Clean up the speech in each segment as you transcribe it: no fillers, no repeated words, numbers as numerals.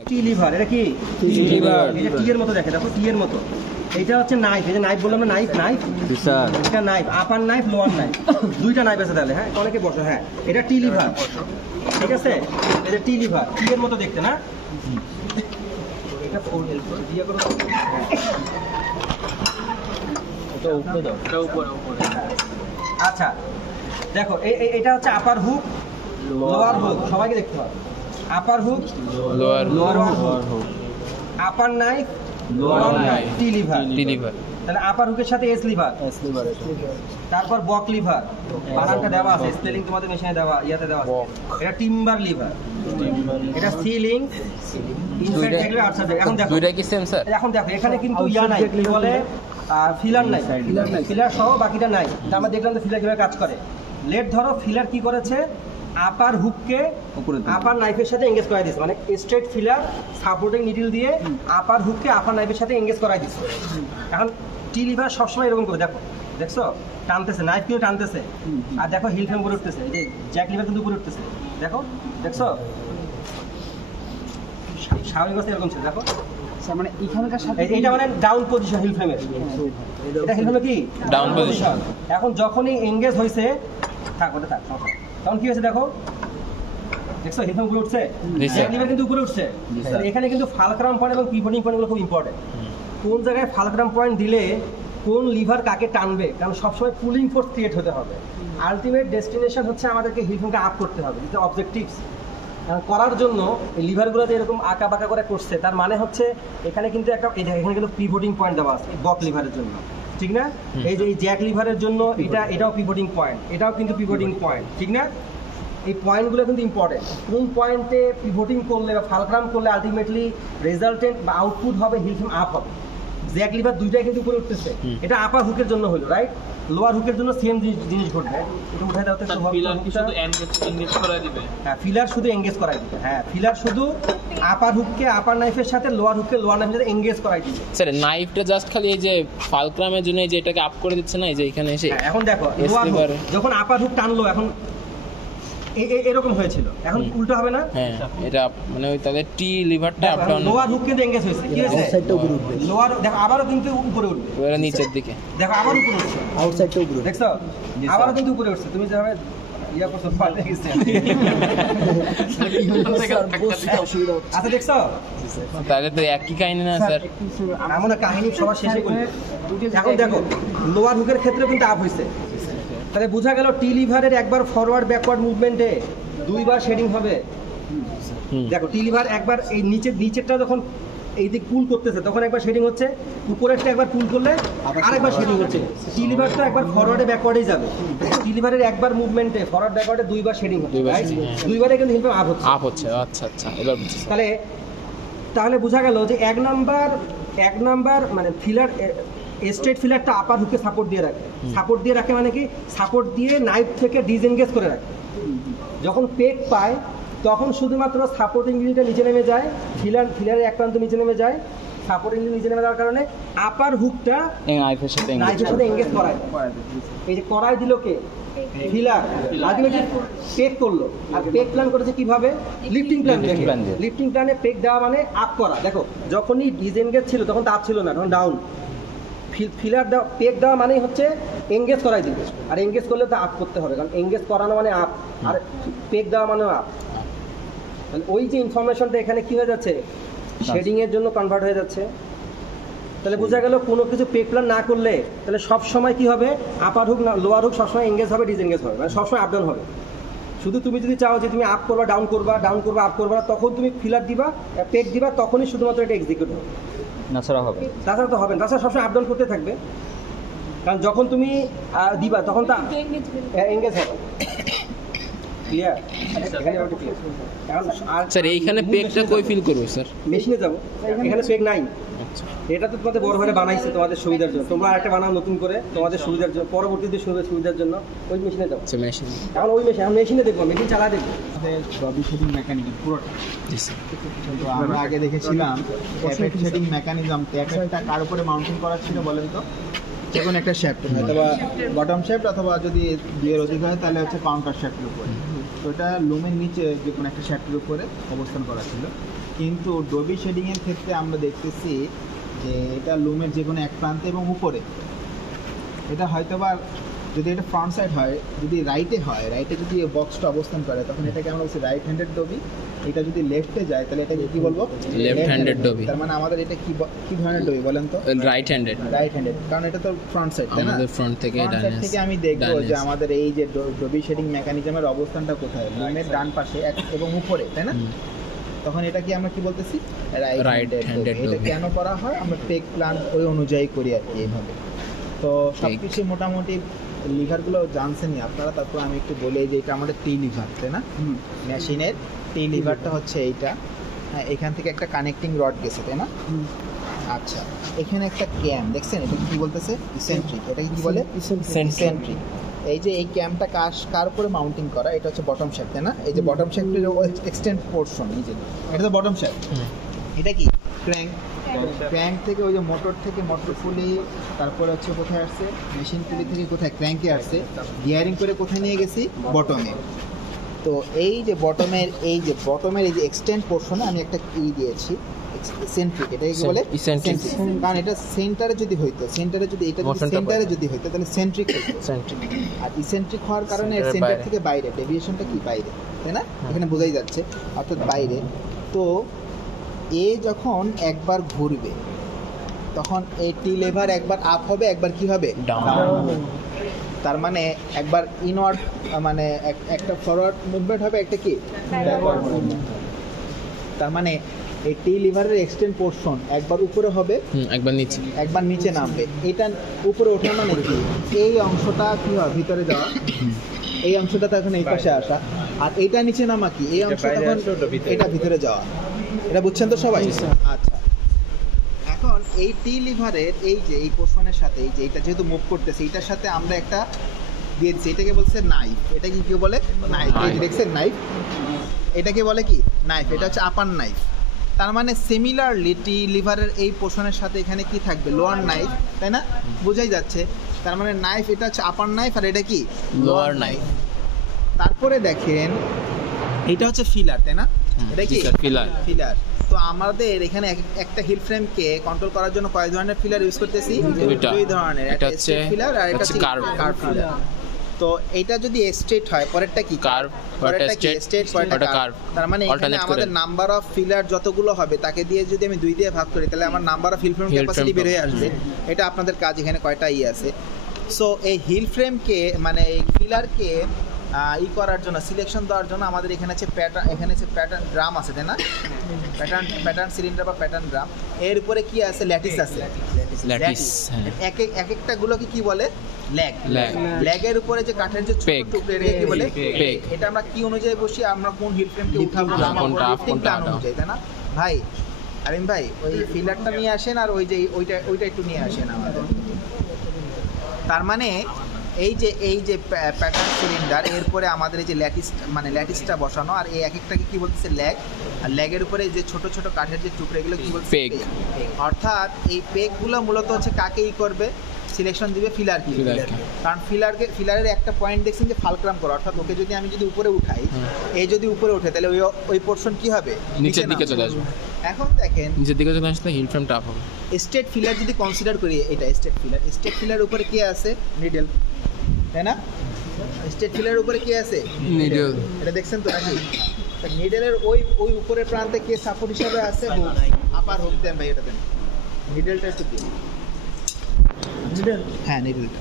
টি liver, এটা কি টি liver, এটা টি এর মতো দেখে, দেখো টি এর মতো। এটা হচ্ছে নাইফ, এই যে নাইফ বললাম না, নাইফ নাইফ স্যার, এটা নাইফ, আপার নাইফ লোয়ার নাইফ, দুইটা নাইফ আছে তাহলে। হ্যাঁ, অনেকে বসো। হ্যাঁ, এটা টি লিভার, ঠিক আছে। এটা টি লিভার, টি এর মতো দেখতে না। এটা ফোল্ড দিয়ে করো, এটা উপরে দাও, এটা উপরে উপরে। আচ্ছা দেখো, এটা হচ্ছে আপার হুক, লোয়ার হুক, সবাইকে দেখতে হবে। আপার হুক, লোয়ার হুক, আপার knife, lower knife, T liver. তাহলে আপার হুকের সাথে এস লিভার, তারপর বক লিভার, বানানটা দেওয়া আছে, স্পেলিং তোমাদের মেশিনে দেওয়া, ইয়াতে দেওয়া আছে। এটা টিম্বার লিভার, এটা সিলিং ইনসাইড দেখলে আউটসাইড। এখন দেখো দুইটা কি সেম স্যার? এখন দেখো এখানে কিন্তু ইয়া নাই, কি বলে ফিলার নাই, ফিলার সহ বাকিটা নাই। আমরা দেখলাম যে ফিলার কিভাবে কাজ করে। লেট ধরো ফিলার কি করেছে, আপার হুককে আপার নাইফের সাথে এঙ্গেজ করাই দিচ্ছে, মানে স্ট্রেট ফিলার সাপোর্টিং নিডল দিয়ে আপার হুককে আপার নাইফের সাথে এঙ্গেজ করাই দিচ্ছে। এখন টি লিভার সবসময় এরকম করে, দেখো দেখছো টানতেছে, নাইফ কিন্তু টানতেছে, আর দেখো হিল ফ্রেম উপরে উঠতেছে, এই যে জ্যাক লিভার কিন্তু উপরে উঠতেছে, দেখো দেখছো স্বাভাবিক অবস্থা এরকম ছিল। দেখো মানে এখানকার সাথে এটা মানে ডাউন পজিশন হিল ফ্রেমের, এটা হিল ফ্রেমে কি ডাউন পজিশন। এখন যখনই এঙ্গেজ হয়েছে, থাক ওটা থাক, তখন কি হয়েছে দেখো, দেখছো হিল ফ্রেম উপরে উঠছে, জ্যাক লিভার কিন্তু উপরে উঠছে। এখানে কিন্তু ফালক্রাম পয়েন্ট এবং পিভটিং পয়েন্টগুলো খুব ইম্পর্টেন্ট। কোন জায়গায় ফালক্রাম পয়েন্ট দিলে কোন লিভার কাকে টানবে, কারণ সবসময় পুলিং ফোর্স ক্রিয়েট হতে হবে। আলটিমেট ডেস্টিনেশন হচ্ছে আমাদেরকে হিল ফ্রেমকে আপ করতে হবে, এটা অবজেক্টিভস। করার জন্য এই লিভারগুলো যে এরকম আঁকা বাঁকা করে করছে, তার মানে হচ্ছে এখানে কিন্তু একটা, এখানে কিন্তু পিভটিং পয়েন্ট দেওয়া আছে বক লিভারের জন্য, ঠিক না? এই যে এই জ্যাক লিভারের জন্য এটাও পিভটিং পয়েন্ট, এটাও কিন্তু পিভটিং পয়েন্ট, ঠিক না? এই পয়েন্টগুলো কিন্তু ইম্পর্টেন্ট। কোন পয়েন্টে পিভটিং করলে বা ফালক্রাম করলে আলটিমেটলি রেজাল্টেন্ট বা আউটপুট হবে হিল ফ্রেম আপ হবে। জ্যাক লিভার দুইটাই কিন্তু উপরে উঠতেছে, এটা আপার হুকের জন্য হলো, রাইট? লোয়ার হুকের জন্য সেম জিনিস ঘটবে। এটা উঠাই দাও তো, ফিলার কি শুধু এনগেজ করাই দিবে? হ্যাঁ, ফিলার শুধু এনগেজ করাই দিবে। হ্যাঁ, ফিলার শুধু আপার হুককে আপার নাইফের সাথে, লোয়ার হুককে লোয়ার নাইফের সাথে এনগেজ করাই দিবে। স্যার নাইফটা জাস্ট খালি এই যে ফালক্রামের জন্য এই যে এটাকে আপ করে দিচ্ছে না, এই যে এখানে এসে। এখন দেখো লোয়ার হুক যখন আপার হুক টানলো, এখন এরকম হয়েছিল, এখন উল্টো হবে না? হ্যাঁ, এটা মানে ওই তাদের টি লিভারটা আপ ডাউন, লোয়ার হুক কিন্তু এনগেজ হয়েছে, কি হয়েছে সাইডটা উপরে উঠবে, লোয়ার দেখো আবারও কিন্তু উপরে উঠবে, ওটা নিচের দিকে দেখো আবার উপরে উঠছে, আউটসাইডটা উপরে, দেখছো আবারও কিন্তু উপরে উঠছে। তুমি যেভাবে ইয়া করছো পাল্টে গেছে, আচ্ছা দেখছো? তাহলে তো একই কাহিনী না স্যার? এমন কাহিনী সবার শেষে করি। এখন দেখো লোয়ার হুকের ক্ষেত্রে কিন্তু আপ হয়েছে, তাহলে বোঝা গেল টি লিভারের একবার ফরওয়ার্ড ব্যাকওয়ার্ড মুভমেন্টে দুইবার শেডিং হবে। দেখো টি লিভার একবার এই নিচেরটা যখন এই দিক পুল করতেছে, তখন একবার শেডিং হচ্ছে, উপরেরটা একবার পুল করলে আরেকবার শেডিং হচ্ছে। টি লিভারটা একবার ফরওয়ার্ডে ব্যাকওয়ার্ডেই যাবে, টি লিভারের একবার মুভমেন্টে ফরওয়ার্ড ব্যাকওয়ার্ডে দুইবার শেডিং হচ্ছে, দুইবারে কিন্তু হিল আপ হচ্ছে। আচ্ছা আচ্ছা, এবার বুঝছি। তাহলে বোঝা গেল যে এক নাম্বার মানে ফিলার, স্ট্রেট ফিলারটা আপার হুকে সাপোর্ট দিয়ে রাখে মানে কি, সাপোর্ট দিয়ে নাইফ থেকে ডিসএনগেজ করে রাখে। যখন পেক পায় তখন শুধুমাত্র সাপোর্টিং ইঞ্জিনটা নিচে নেমে যায়, ফিলারের এক প্রান্ত নিচে নেমে যায়, সাপোর্টিং ইঞ্জিন নিচে নেমে যাওয়ার কারণে আপার হুকটা নাইফের সাথে এঙ্গেজ করায়। এই যে করাই দিল কে, ফিলার, আলটিমেটলি পেক করলো। আর পেক প্ল্যান করেছে কিভাবে, লিফটিং প্ল্যান দেখে। লিফটিং প্ল্যানে পেক দেওয়া মানে আপ করা। দেখো যখনই ডিসএনগেজ ছিল তখন তো আপ ছিল না, তখন ডাউন। ফিলার দেওয়া, পেক দেওয়া মানেই হচ্ছে এঙ্গেজ করাই দিবে, আর এঙ্গেজ করলে তো আপ করতে হবে, কারণ এঙ্গেজ করানো মানে আপ, আর পেক দেওয়া মানেও আপ। তাহলে ওই যে ইনফরমেশনটা এখানে কি হয়ে যাচ্ছে, শেডিং এর জন্য কনভার্ট হয়ে যাচ্ছে। তাহলে বোঝা গেল কোনো কিছু পেক প্ল্যান না করলে তাহলে সব সময় কি হবে, আপার হুক লোয়ার হুক সবসময় এঙ্গেজ হবে, ডিসএঙ্গেজ হবে, মানে সবসময় আপ ডাউন হবে। শুধু তুমি যদি চাও যে তুমি আপ করবা ডাউন করবা, আপ করবা, তখন তুমি ফিলার দিবা, পেক দিবা, তখনই শুধুমাত্র এটা এক্সিকিউট হবে, তাছাড়া তো হবে না। তাছাড়া সবসময় আপ ডাউন করতে থাকবে, কারণ যখন তুমি দিবা তখন তা এঙ্গেজ হবে। ক্লিয়ার? স্যার এইখানে পেকটা কই ফিল করব স্যার? মেশিনে যাব, এখানে পেক নাই। এটা তো তোমাদের বড় ভাইরা বানাইছে তোমাদের সুবিধার জন্য, তোমরা আরেকটা বানাও নতুন করে তোমাদের সুবিধার জন্য, পরবর্তীতে সুবিধার জন্য ওই মেশিনে যাবো। মেশিন এখন ওই মেশিনে দেখবো, মেশিন চালা দেখবো। বডি শেডিং মেকানিজম পুরোটা তো আমরা আগে দেখেছিলাম এফেক্ট শেডিং মেকানিজম। এফেক্টটা কার উপরে মাউন্টিং করা ছিল বলেন তো? যে কোনো একটা শ্যাফট, অথবা বটম শ্যাফট, অথবা যদি দুইয়ের অধিক হয় তাহলে হচ্ছে কাউন্টার শ্যাফটের উপরে। তো এটা লুমের নিচে যে কোনো একটা শ্যাফটের উপরে অবস্থান করা ছিল। কিন্তু ডবি শেডিং এর ক্ষেত্রে আমরা দেখতেছি যে এটা লুমের যে কোনো এক প্রান্তে এবং উপরে, এটা হয়তোবা যদি এটা ফ্রন্ট সাইড হয়, যদি রাইটে হয়, রাইটে যদি বক্সটা অবস্থান করে তখন এটাকে আমরা বলছি রাইট হ্যান্ডেড ডবি। এটা যদি লেফটে যায় তাহলে এটাকে কি বলবো? Left handed dobby. তার মানে আমাদের এটা কি ধরনের ডবি বলেন তো? Right handed. রাইট হ্যান্ডেড, কারণ এটা তো ফ্রন্ট সাইড, তাই না? আমাদের ফ্রন্ট থেকে ফ্রন্ট সাইড থেকে আমি দেখবো যে আমাদের এই যে ডবি শেডিং মেকানিজমের অবস্থানটা কোথায়, লুমের ডান পাশে এবং উপরে, তাই না? তখন এটা কি আমরা কি বলতেছি? Right handed. এটা কেন করা হয়? আমরা পেগ প্ল্যান ওই অনুযায়ী করি আর কি, এইভাবে। তো সবকিছু মোটামুটি লিভারগুলো জানছেনই আপনারা, তারপর আমি একটু বলি যে এটা আমাদের টি লিভার, তাই না? মেশিনের টি লিভারটা হচ্ছে এইটা। হ্যাঁ, এখান থেকে একটা কানেক্টিং রড গেছে, তাই না? আচ্ছা, এখানে একটা ক্যাম দেখছেন, এটা কি বলতেছে? ইসেন্ট্রিক। এটা কি বলে? ইসেন্ট্রিক। এই যে এই ক্যামটা কার উপরে মাউন্টিং করা, এটা হচ্ছে বটম শ্যাফট, তাই না? এই যে বটম শ্যাফটের এক্সটেন্ড পোর্শন, এই যে এটা তো বটম শ্যাফট। এটা কি ক্র্যাঙ্ক? ক্র্যাঙ্ক থেকে ওই যে মোটর থেকে মোটর পুলি, তারপরে হচ্ছে কোথায় আসছে? মেশিন পুলি থেকে কোথায়? ক্র্যাঙ্কে আসছে। গিয়ারিং করে কোথায় নিয়ে গেছি? বটমে। তো এই যে বটমের এই যে এক্সটেন্ড পোর্শনে আমি একটা দিয়েছি সেন্ট্রিক। এটা কি বলে? সেন্ট্রিক। কারণ এটা সেন্টারে যদি হইতো, সেন্টারে যদি তাহলে সেন্ট্রিক হইতো। আর ইসেন্ট্রিক হওয়ার কারণে সেন্টার থেকে বাইরে, ডেভিয়েশনটা কি বাইরে, তাই না? এখানে বোঝাই যাচ্ছে, অর্থাৎ বাইরে। তো এ যখন একবার ঘুরবে তখন এই টি লেভার একবার আপ হবে, একবার কি হবে? ডাউন। তার মানে একবার ইনওয়ার্ড, মানে একটা ফরওয়ার্ড মুভমেন্ট হবে, একটা কি ব্যাকওয়ার্ড মুভমেন্ট। তার মানে এই টি লিভারের এক্সটেন্ড পোর্শন একবার উপরে হবে, একবার নিচে নামবে। এটা উপরে ওঠা মানে কি? এই অংশটা কি হয়? ভিতরে যাওয়া। এই অংশটা তখন এই পাশে আসা, আর এইটা নিচে নামা কি? এই অংশটা তখন এটা ভিতরে যাওয়া। এটা বুঝছেন তো সবাই? আচ্ছা, এখন এই টি লিভারের এই যে এই পোর্শনের সাথে এই যে এটা যেহেতু মুভ করতেছে, এটার সাথে আমরা একটা দিয়ে দিচ্ছি, এটাকে বলছে নাইফ। এটা কি কেউ বলে? নাইফ। দেখছেন নাইফ? এটাকে বলে কি? নাইফ। এটা হচ্ছে আপার নাইফ। তার মানে সিমিলারলি টি লিভারের এই পোর্শনের সাথে এখানে কি থাকবে? লোয়ার নাইফ, তাই না? বোঝাই যাচ্ছে। তার মানে নাইফ, এটা হচ্ছে আপার নাইফ, আর এটা কি? Lower knife. তারপরে দেখেন এটা হচ্ছে ফিলার, তাই না? এটা কি? ফিলার। তো আমাদের এখানে একটা হিল ফ্রেমকে কন্ট্রোল করার জন্য কয় ধরনের ফিলার ইউজ করতেছি? দুই ধরনের, একটা স্ট্রেট ফিলার আর একটা কার্ভ ফিলার। তো এটা যদি স্ট্রেট হয়, পরেরটা কি? কার্ভ। পরেরটা কি? স্ট্রেট, পরেরটা কার্ভ। তার মানে এখানে আমাদের নাম্বার অফ ফিলার যতগুলো হবে তাকে দিয়ে যদি আমি 2 দিয়ে ভাগ করি তাহলে আমার number of heald frame capacity বের হয়ে আসবে। এটা আপনাদের কাজ, এখানে কয়টা আছে। সো এই হিল ফ্রেমকে, মানে এই ফিলারকে করার জন্য, সিলেকশন দেওয়ার জন্য আমাদের এখানে আছে প্যাটার্ন ড্রাম আছে, তাই না? প্যাটার্ন সিলিন্ডার বা প্যাটার্ন ড্রাম। এর উপরে কি আছে? ল্যাটিস আছে। একটা গুলোকে কি বলে? ল্যাগের উপরে যে কাঠের যে ছোট টুকরো, এটাকে কি বলে? পেগ। এটা আমরা কি অনুযায়ী বসি? আমরা কোন হিল ফ্রেমকে উঠাবো অনুযায়ী, তাই না? ভাই আরিম ভাই, ওই ফিলারটা নিয়ে আসেন, আর ওই যে ওইটা একটু নিয়ে আসেন আমাদের। তার মানে এই যে প্যাটার্ন সিলিন্ডার, এরপরে আমাদের এই যে ল্যাটিসটা বসানো, আর এই একটাকে কি বলতেছে? ল্যাগ। আর ল্যাগের উপরে যে ছোট ছোট কাঠের যে টুকরো, এগুলো কি বলছে? পেগ। অর্থাৎ এই পেগগুলো মূলত হচ্ছে কাকে করবে? সিলেকশন দিবে ফিলারকে। কারণ ফিলারের একটা পয়েন্ট দেখছেন যে ফালক্রাম করা, অর্থাৎ ওকে যদি আমি যদি উপরে উঠাই, এই যদি উপরে ওঠে তাহলে ওই পোর্শন কি হবে? নিচের দিকে চলে আসবে। এখন দেখেন নিচের দিকে চলে আসলে হিল ফ্রেম টাপ হবে। স্ট্রেট ফিলার যদি কনসিডার করি, এটা স্ট্রেট ফিলার উপরে কি আছে? নিডল, তাই না? স্ট্রেট ফিলারের উপরে কি আছে? নিডল। এটা দেখছেন তো নাকি? নিডলের ওই উপরের প্রান্তে কে সাপোর্ট হিসাবে আছে? হুক। আপার হুক দেন ভাই, এটা দেন। নিডলটা একটু দিন। নিডল, হ্যাঁ নিডলটা,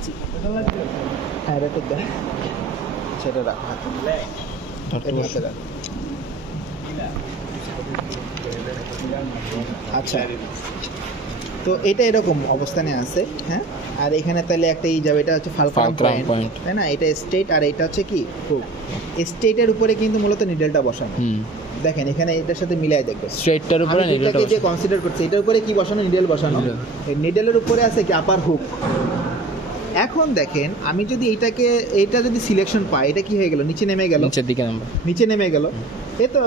হ্যাঁ এটা দেন। সেটা রাখো হাতে, আচ্ছা। তো এটা এরকম অবস্থানে আছে, হ্যাঁ। আর এখানে তাহলে একটা যাবে, এটা হচ্ছে ফালক্রাম পয়েন্ট, তাই না? এটা স্ট্রেট, আর এটা হচ্ছে কি? হুক। স্ট্রেটের উপরে কিন্তু মূলত নিডলটা বসানো। দেখেন এখানে এটার সাথে মিলাই দেখবেন, স্ট্রেটটার উপরে নিডলটাকে যে কনসিডার করছে, এটার উপরে কি বসানো? নিডল বসানো। এই নিডলের উপরে আছে কি? আপার হুক। এখন দেখেন আমি যদি এইটা যদি সিলেকশন পাই, এটা কি হয়ে গেল? নিচে নেমে গেল, নিচে নেমে গেল। এ তো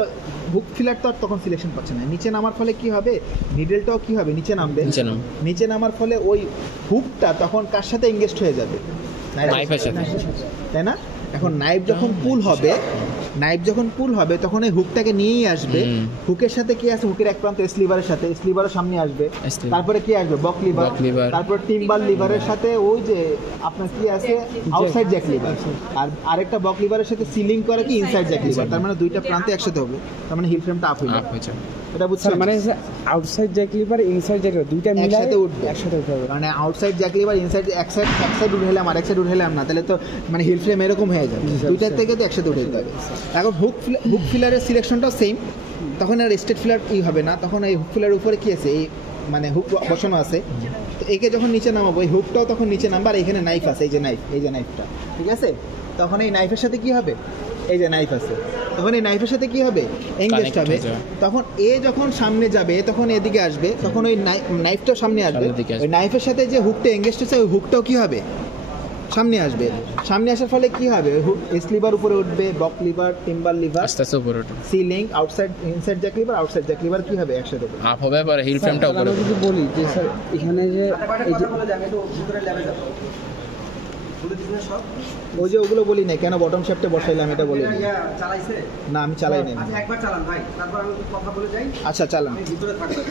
হুক ফিলার তো আর তখন সিলেকশন পাচ্ছে না। নিচে নামার ফলে কি হবে? নিডলটাও কি হবে? নিচে নামবে। নিচে নামার ফলে ওই হুকটা তখন কার সাথে এঙ্গেজড হয়ে যাবে? নাইফের সাথে, তাই না? এখন নাইফ যখন পুল হবে, নাইফ যখন পুল হবে তখন এই হুকটাকে নিয়েই আসবে। হুকের সাথে কি আছে, হুকের এক প্রান্ত স্লিভারের সাথে, স্লিভারের সামনে আসবে। তারপরে কি আসবে, বক লিভার। তারপর টিম্বার লিভারের সাথে ওই যে আপনার কি আছে, আউটসাইড জ্যাক লিভার। আর আরেকটা বক লিভারের সাথে সিলিং করে কি ইনসাইড জ্যাক লিভার। তার মানে দুইটা প্রান্তে একসাথে হবে, তার মানে হিল ফ্রেমটা আপ হয়ে যাবে। এটা বুঝছেন, মানে outside Jack liver inside Jack liver দুইটা মিলে একসাথে উঠবে, একসাথে উঠবে। মানে আউটসাইড জ্যাক লিভার ইনসাইড, এক সাইড উঠেলাম আর এক সাইড উঠেলাম না, তাহলে তো মানে হিল ফ্রেম এরকম হয়ে যাবে। দুইটার থেকে তো একসাথে উঠে যেতে হবে। এখন হুক ফিলারের সিলেকশনটাও সেম, তখন আর স্ট্রেট ফিলার ই হবে না, তখন এই হুক ফিলারের উপরে কি আছে, এই মানে হুক বসানো আছে, তো একে যখন নিচে নামাবো এই হুকটাও তখন নিচে নামবে। আর এখানে নাইফ আছে, এই যে নাইফটা, ঠিক আছে। তখন এই নাইফের সাথে কি হবে, এই যে নাইফ আছে, তখন এই নাইফের সাথে কি হবে, এঙ্গেজড হবে। তখন এ যখন সামনে যাবে তখন এদিকে আসবে, তখন ওই নাইফটাও সামনে আসবে। ওই নাইফের সাথে যে হুকটা এঙ্গেজড হচ্ছে ওই হুকটাও কি হবে, সামনে আসবে। সামনে আসার ফলে কি হবে, হুক স্লিভার উপরে উঠবে, বক লিভার, টিম্বার লিভার আস্তে আস্তে উপরে উঠবে, ceiling, outside inside Jack liver, outside Jack liver কি হবে, একসাথে হবে, আপ হবে। পরে হিল ফ্রেমটা উপরে যদি বলি যে স্যার এখানে যে এই যে ওই যে ওগুলো বলি না কেন বটম শেপটে বসাইলাম, এটা বলি চালাইছে না, আমি চালাই নাই। আচ্ছা একবার চালান ভাই, তারপর আমি কথা বলে যাই। আচ্ছা চালান। ভিতরে থাকবে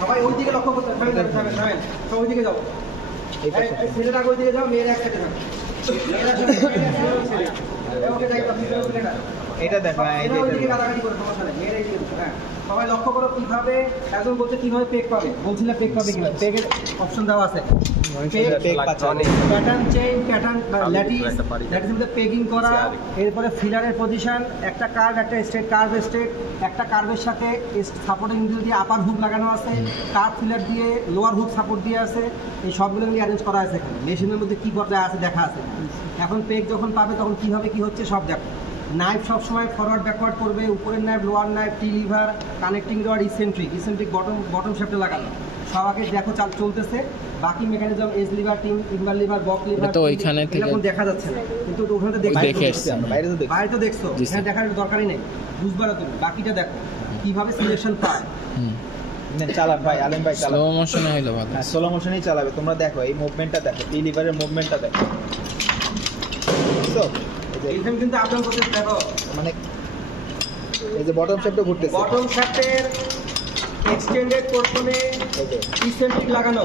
সবাই ওই দিকে লক্ষ্য করতে থাকবেন, সব ওই দিকে যাও, ছেলেটা ওই দিকে যাও, মেয়েরা এক সাইডে থাকবে। এটা দেখো, সবাই লক্ষ্য করো কিভাবে, একজন বলছে কিভাবে পেক পাবে, বলছিলে পেক পাবে কিভাবে, পেকের অপশন দেওয়া আছে, প্যাটার্ন চেইন, প্যাটার্ন ল্যাটিস মধ্যে পেগিং করা, এরপরে ফিলারের পজিশন, একটা কার্ভ, একটা স্ট্রেট, কার্ভ স্ট্রেট, একটা কার্ভের সাথে সাপোর্টিং হুইল দিয়ে আপার হুক লাগানো আছে, কার্ভ ফিলার দিয়ে লোয়ার হুক সাপোর্ট দিয়ে আছে, এই সবগুলো নিয়ে অ্যারেঞ্জ করা আছে। মেশিনের মধ্যে কি পর্যায়ে আছে দেখা আছে। এখন পেক যখন পাবে তখন কি হবে, কি হচ্ছে সব দেখো। নাইফ সবসময় ফরওয়ার্ড ব্যাকওয়ার্ড করবে, উপরের knife, lower knife, T lever, connecting rod, eccentric bottom শেপটা লাগানো, সব আগে দেখো চলতেছে। বাকি মেকানিজম এজ লিভার, টিম্বার লিভার, বক লিভার তো ওইখানে থেকে এরকম দেখা যাচ্ছে না, কিন্তু ওখানে তো দেখে এসেছি আমরা, বাইরে তো দেখছো, এখানে দেখার দরকারই নেই, বুঝবারও তুমি। বাকিটা দেখো কিভাবে সিলেকশন পায়। চালান ভাই, আলেম ভাই চালান। স্লো মোশনে হইলো ভালো, স্লো মোশনেই চালাবে। তোমরা দেখো এই মুভমেন্টটা দেখো, টি লিভারের মুভমেন্টটা দেখো, এইখানে কিন্তু আপডাউন করতে দেখো, মানে এই যে বটম শেপটা ঘুরতেছে, বটম শেপের এক্সটেন্ডেড পোরশনে ইসেন্ট্রিক লাগানো,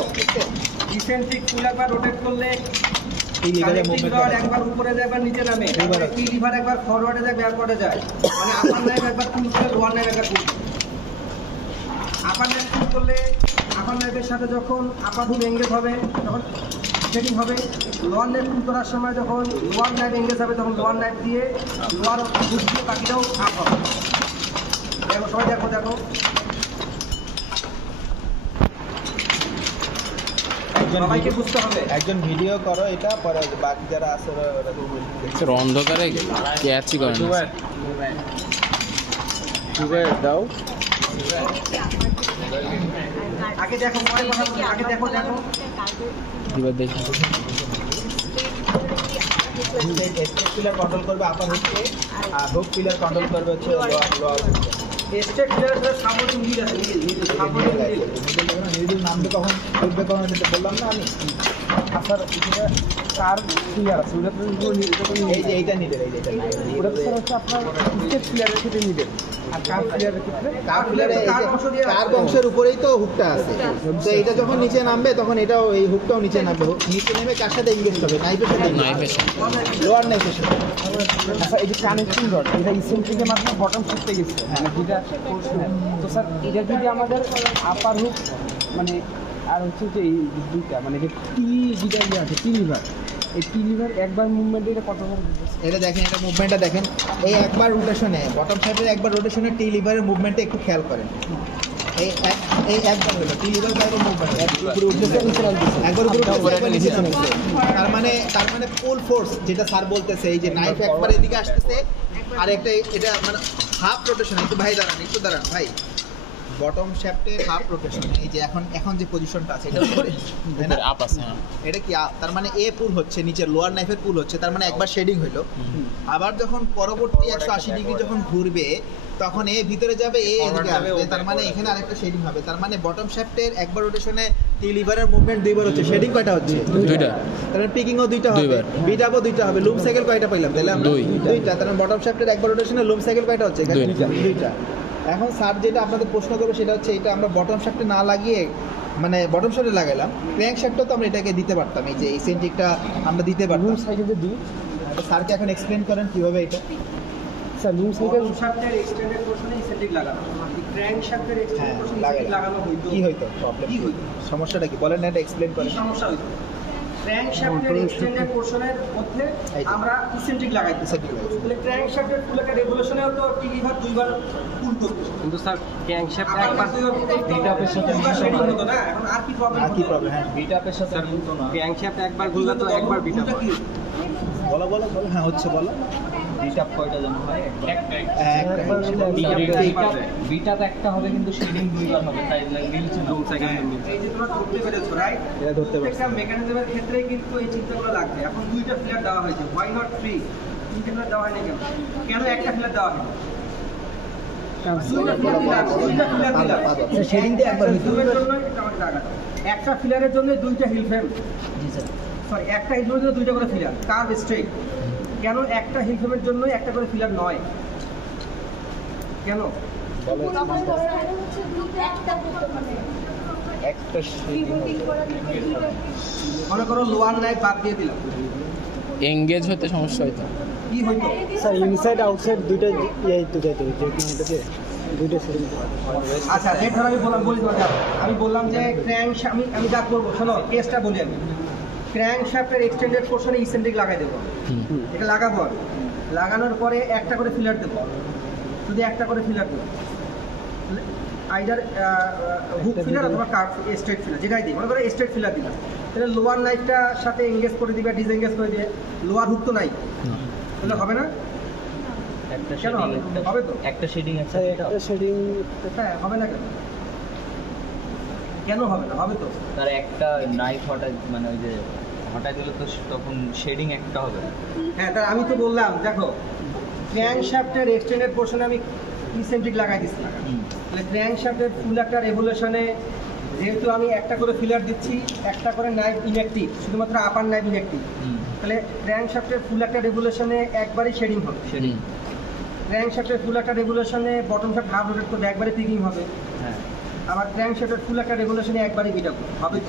ইসেন্ট্রিক ফুল একবার রোটেট করলে টি লিভারের মুভমেন্ট একবার উপরে যায়, একবার নিচে নামে, টি লিভার একবার ফরওয়ার্ডে যায়, ব্যাকওয়ার্ডে যায়, মানে আপার নাইফ একবার পুল করে, লোয়ার নাইফ একবার পুল। আপার নাইফ পুল করলে আপার নাইফের সাথে যখন আপার হুক এঙ্গেজ হবে তখন সেটিং হবে। লোয়ার নাইফ পুল করার সময় যখন লোয়ার নাইফ এঙ্গেজ হবে তখন লোয়ার নাইফ দিয়ে লোয়ার হুক দিয়ে বাকিটাও আপ হবে। দেখো সবাই দেখো সবাইকে বুঝতে হবে। একজন ভিডিও করো এটা, পরে বাকি যারা আছে ওরা অন্ধকারে ক্যাচই করে না। দাও আগে দেখো, পরে কথা বলবো, আগে দেখো এবার দেখি পিলার কন্ট্রোল করবে আপার হুককে, আর হুক পিলার কন্ট্রোল করবে হচ্ছে লোয়ার স্টেট ফিলারের সাপোর্টিং হুইল আছে, নিউজিল নামবে কখন, উঠবে কখন, যেটা বললাম না আমি। আপনার এটা কার ক্লিয়ার আছে, ওটা তো এই যে এইটা নিবে, এই যে এটা ওটা তো হচ্ছে আপনার স্টেট ক্লিয়ারের ক্ষেত্রে নিবে। আর কার ক্লিয়ারের ক্ষেত্রে কার বংশের উপরেই তো হুকটা আছে, তো এটা যখন নিচে নামবে তখন এটাও এই হুকটাও নিচে নামবে। নিচে নেমে কার সাথে এনগেজ হবে, নাইফের সাথে, লোয়ার নাইফের সাথে। আচ্ছা এই যে কানেক্টিং রড, এটা ইসেন্ট্রিকের মাধ্যমে বটম শিফটে গেছে, মানে যেটা তো স্যার এটা যদি আমাদের আপার হুক মানে আর হচ্ছে যে এই দুইটা মানে যে যেটা ইয়ে আছে টি লিভার, এই টি লিভার একবার মুভমেন্টে এটা কতবার এটা দেখেন, এটা মুভমেন্টটা দেখেন, এই একবার রোটেশনে বটম সাইডের একবার রোটেশনে টি লিভারের মুভমেন্টে একটু খেয়াল করেন। এই একবার হলো টি লিভার একবার মুভমেন্ট একবার উঠতেছে, একবার নিচে নামছে। তার মানে ফুল ফোর্স যেটা স্যার বলতেছে, এই যে নাইফ একবার এদিকে আসতেছে আর একটা এটা মানে হাফ রোটেশন। একটু দাঁড়ান ভাই, বটম শ্যাফটের হাফ রোটেশন, এই যে এখন যে পজিশনটা আছে এটা উপরে, তাই না? আপ আছে, এটা কি তার মানে এ পুল হচ্ছে, নিচের লোয়ার নাইফের পুল হচ্ছে, তার মানে একবার শেডিং হলো। আবার যখন পরবর্তী 180 ডিগ্রি যখন ঘুরবে তখন এ ভিতরে যাবে, এ এদিকে আসবে, তার মানে এখানে আরেকটা শেডিং হবে। তার মানে বটম শ্যাফটের একবার রোটেশনে টি লিভারের মুভমেন্ট দুইবার হচ্ছে। শেডিং কয়টা হচ্ছে? দুইটা। তার মানে পিকিংও দুইটা হবে, দুইবার। বিট আপও দুইটা হবে। লুম সাইকেল কয়টা পাইলাম তাহলে আমরা? দুইটা। তার মানে বটম শ্যাফটের একবার রোটেশনে লুম সাইকেল কয়টা হচ্ছে? এখানে দুইটা। এখন স্যার যেটা আপনাদের প্রশ্ন করবে সেটা হচ্ছে এটা আমরা বটম শ্যাফটে না লাগিয়ে মানে বটম শ্যাফটে লাগাইলাম, ক্র্যাঙ্ক শ্যাফটও তো আমরা এটাকে দিতে পারতাম, এই যে এসেন্ট্রিকটা আমরা দিতে পারতাম। লুম সাইকেল যে দিই স্যারকে এখন এক্সপ্লেন করেন কিভাবে এটা। স্যার, লুম সাইকেল বটম শ্যাফটের এক্সটেন্ডেড পোরশনে ইসেন্ট্রিক লাগানো, ক্র্যাঙ্ক শ্যাফটের এক্সটেন্ডেড হ্যাঁ, পোরশনে লাগাইলাম। ইসেন্ট্রিক লাগানো হইতো। কি হইতো প্রবলেম? কি হইতো? সমস্যাটা কি বলেন না, এটা এক্সপ্লেন কি করেন। সমস্যা হইতো? ক্র্যাঙ্ক শ্যাফটের এক্সটেন্ডেড পোরশনের মধ্যে এই যে। আমরা ইসেন্ট্রিক লাগাইছি। Eccentric লাগাইছি। তাহলে ক্র্যাঙ্ক শ্যাফটের ফুল একটা রেভলিউশনেও তো টি লিভার দুইবার পুল করতো। কিন্তু স্যার ক্র্যাঙ্ক শ্যাফট আবার একবার বিটআপের সাথে শেডিং হতো না, এখন আর কি প্রবলেম? আর কি প্রবলেম? হ্যাঁ বিটআপের সাথে মিলতো না। ক্র্যাঙ্ক শ্যাফট একবার ঘুরলে তো একবার বিটআপ হয়। বলো বলো বলো। হ্যাঁ হচ্ছে বলো। বিটআপ কয়টা জানো হয়? একটা। একটা। বিটআপ একটা হবে কিন্তু শেডিং দুইবার হবে, তাই মিলছে লুম সাইকেল মিলছে। এই যে তোমরা ধরতে পেরেছো, রাইট? এটা ধরতে পারছি। প্রত্যেকটা মেকানিজমের ক্ষেত্রেই কিন্তু এই চিন্তাগুলো লাগবে। এখন দুইটা ফিলার দেওয়া হয়েছে, হোয়াই নট থ্রি? তিনটা ফিলার দেওয়া হয়নি কেন? কেন একটা ফিলার দেওয়া হয়নি? দুইটা ফিলার দিলাম, দুইটা ফিলার দিলাম। শেডিংটা একবার হইতো। দুইটার জন্য এটা আমাকে জায়গা দাও। একটা ফিলারের জন্য দুইটা হিল ফ্রেম, সরি একটা হিল ফ্রেমের জন্য দুইটা করে ফিলার, কার্ভ স্ট্রেট। কেন একটা হিল ফ্রেমের জন্য একটা করে ফিলার নয়? কেন? একটা মনে করো লোয়ার নাইফ বাদ দিয়ে দিলাম, এঙ্গেজ হতে সমস্যা হইতো। কি হইতো? স্যার ইনসাইড আউটসাইড দুইটা ইয়ে তো যাইতো, যে কোনটাতে দুইটা শেডিং। আচ্ছা রেট ধর আমি বলি তোমাকে, আমি বললাম যে ক্র্যাঙ্ক আমি যা করবো, শোনো কেসটা বলি আমি। ক্র্যাঙ্ক শ্যাফটের এক্সটেন্ডেড পোরশনে ইসেন্ট্রিক লাগাই দেবো, এটা লাগাবো। আর লাগানোর পরে একটা করে ফিলার দেবো, শুধু একটা করে ফিলার দেবো, আইদার হুক ফিলার অথবা কার্ভ স্ট্রেট ফিলার, যেটাই দিই। মনে করো স্ট্রেট ফিলার দিলাম, তাহলে লোয়ার নাইফটার সাথে এঙ্গেজ করে দিবে, ডিসএঙ্গেজ করে দিবে। লোয়ার হুক তো নাই, তাহলে হবে না? কেন হবে? হবে তো? একটা শেডিং একটা শেডিং হ্যাঁ, হবে না কেন? কেন হবে না? হবে তো। তার একটা নাইফ হঠাৎ মানে ওই যে হঠাৎ দিলে তো তখন শেডিং একটা হবে। হ্যাঁ, তাই আমি তো বললাম, দেখো ক্র্যাঙ্ক শ্যাফটের এক্সটেন্ডেড পোরশনে আমি ইসেন্ট্রিক লাগাই দিচ্ছি। তাহলে ক্র্যাঙ্ক শ্যাফটের ফুল একটা রেভলিউশনে যেহেতু আমি একটা করে ফিলার দিচ্ছি, একটা করে নাইফ ইনঅ্যাক্টিভ, শুধুমাত্র আপার নাইফ ইনঅ্যাক্টিভ, তাহলে ক্র্যাঙ্ক শ্যাফটের ফুল একটা রেভলিউশনে একবারই শেডিং হবে। ক্র্যাঙ্ক শ্যাফটের ফুল একটা রেভলিউশনে বটম শ্যাফট হাফ রোটেট করবে, একবারে পিকিং হবে। হ্যাঁ, আবার ক্র্যাঙ্ক শ্যাফটের ফুল একটা রেভলিউশনে একবারই বিট আপ হবে।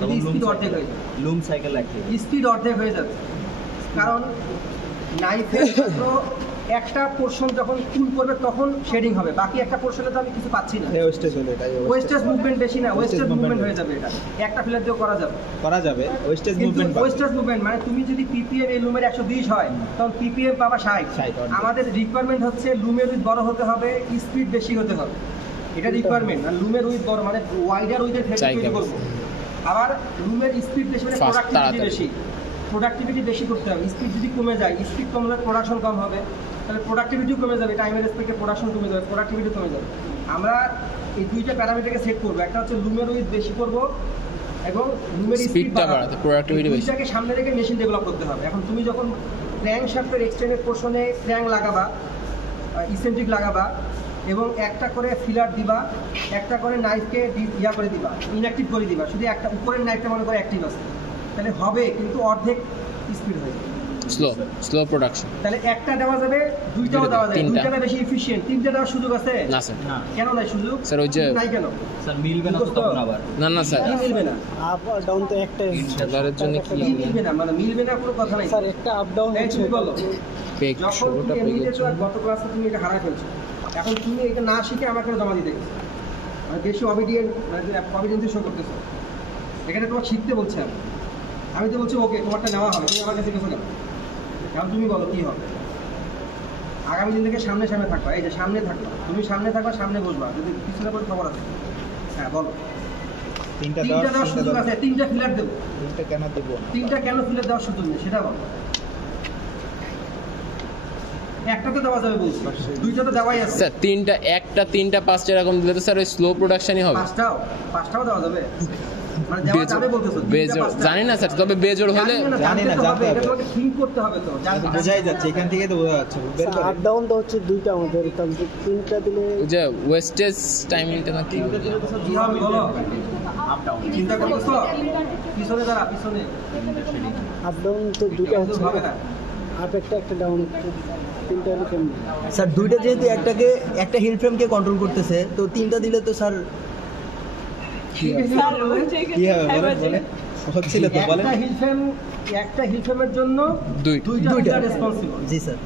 তখন স্পিড অর্ধেক হয়ে যাবে, লুম সাইকেল একই। স্পিড অর্ধেক হয়ে যাচ্ছে। কারণ নাইফের মাত্র একটা পোর্শন যখন কুল করবে তখন শেডিং হবে, বাকি একটা পোর্শনে তো আমি কিছু পাচ্ছি না। ওয়েস্টেজ হলো এটা। ওয়েস্টেজ মুভমেন্ট বেশি না, ওয়েস্টেজ Wastage মুভমেন্ট movement হয়ে যাবে। এটা একটা ফিলার দিয়েও করা যাবে, করা যাবে ওয়েস্টেজ কিন্তু মুভমেন্ট। ওয়েস্টেজ মুভমেন্ট মানে তুমি যদি পিপিএম এই লুমের 120 হয়, তখন পিপিএম পাবা 60। 60 আমাদের রিকোয়ারমেন্ট হচ্ছে লুমের উইথ বড় হতে হবে, স্পিড বেশি হতে হবে, এটা রিকোয়ারমেন্ট। আর লুমের উইথ বড় মানে ওয়াইডার উইথের ফেব্রিক তৈরি করবো। আবার লুমের স্পিড বেশি মানে Fast, প্রোডাক্টিভিটি তাড়াতাড়ি। বেশি, প্রোডাক্টিভিটি বেশি করতে হবে। স্পিড যদি কমে যায়, স্পিড কমলে প্রোডাকশন কম হবে, তাহলে প্রোডাক্টিভিটিও কমে যাবে, টাইমের রেসপেক্টে প্রোডাকশন কমে যাবে, প্রোডাক্টিভিটি কমে যাবে। আমরা এই দুইটা প্যারামিটারকে সেট করবো, একটা হচ্ছে লুমের উইথ বেশি করবো এবং লুমের স্পিড স্পিডটা বাড়াতে, প্রোডাক্টিভিটি বেশি। দুইটাকে সামনে রেখে মেশিন ডেভেলপ করতে হবে। এখন তুমি যখন ক্র্যাঙ্ক শ্যাফটের এক্সটেন্ডেড পোরশনে ক্র্যাঙ্ক লাগাবা, ইসেন্ট্রিক লাগাবা এবং একটা করে ফিলার দিবা, একটা করে নাইফকে ইয়া করে দিবা, ইনঅ্যাক্টিভ করে দিবা, শুধু একটা উপরের নাইফটা মনে করে অ্যাক্টিভ আছে, তাহলে হবে কিন্তু অর্ধেক স্পিড হয়ে যাবে। Slow production. তাহলে একটা দেওয়া যাবে, দুইটাও দেওয়া যাবে, তিনটা। দুইটা বেশি এফিশিয়েন্ট, তিনটা দেওয়ার সুযোগ আছে না স্যার, না কেন নাই সুযোগ? স্যার ওই যে নাই কেন? স্যার মিলবে না তো তখন আবার। না না স্যার, কি মিলবে না? আপ ডাউন তো একটাই এটার জন্য কি কি মিলবে না? মানে মিলবে না কোনো কথা নাই। স্যার, একটা আপ ডাউন এই তুমি বলো, পেক যখন শুরুটা তুমি পেকের এমনিতে তো আর জন্য গত ক্লাসে তুমি এটা হারাই ফেলছো, এখন তুমি এটা না শিখে আমাকে জমা দিতে গেছো, মানে বেশি অবিডিয়েন্সি শো করতেছো। এখানে তোমার শিখতে বলছে, আমি তো বলছি ওকে তোমারটা নেওয়া হবে, তুমি আমার কাছে গেছো কেন? এখন তুমি বলো কি হবে? আগামী দিন থেকে সামনে সামনে থাকবা, এই যে সামনে থাকবা, তুমি সামনে থাকবা, সামনে বসবা, যদি পিছনে করে খবর আছে। হ্যাঁ বলো, তিনটা তিনটা দেওয়ার সুযোগ আছে, তিনটা ফিলার দেবো, তিনটা কেন দেবো? তিনটা কেন ফিলার দেওয়ার সুযোগ নেই সেটা বলো। একটা তো দেওয়া যাবে বলছি, দুইটা তো দেওয়াই আছে। স্যার তিনটা, একটা তিনটা পাঁচটা এরকম দিলে তো স্যার ওই স্লো প্রোডাকশনই হবে। পাঁচটাও দেওয়া যাবে। মানে দেওয়া যাবে বলতেছো বেজোড় জানি না স্যার, তবে বেজোড় হলে জানি না, জানতে জানতে হবে, এটা হবে। তোমাকে think করতে হবে তো জানতে বোঝাই যাচ্ছে, এখান থেকে তো বোঝা যাচ্ছে। বের করে। আপ ডাউন তো হচ্ছে দুইটা আমাদের, তাহলে তিনটা দিলে ওই যে ওয়েস্টেজ টাইমিংটা না কি বলে? কি হবে বলো, চিন্তা করতেছো, পিছনে দাঁড়া, পিছনে আপ ডাউন তো দুইটা হচ্ছে হবে না। আপ একটা ডাউন একটা, তিনটা হলে কেমন? স্যার দুইটা যেহেতু একটা হিল ফ্রেমকে কন্ট্রোল করতেছে, তো তিনটা দিলে তো স্যার কি হবে বলেন, বলেন। হচ্ছিল তো বলেন। একটা হিল ফ্রেমের জন্য দুইটা দুইটা। রেসপন্সিবল, জি স্যার।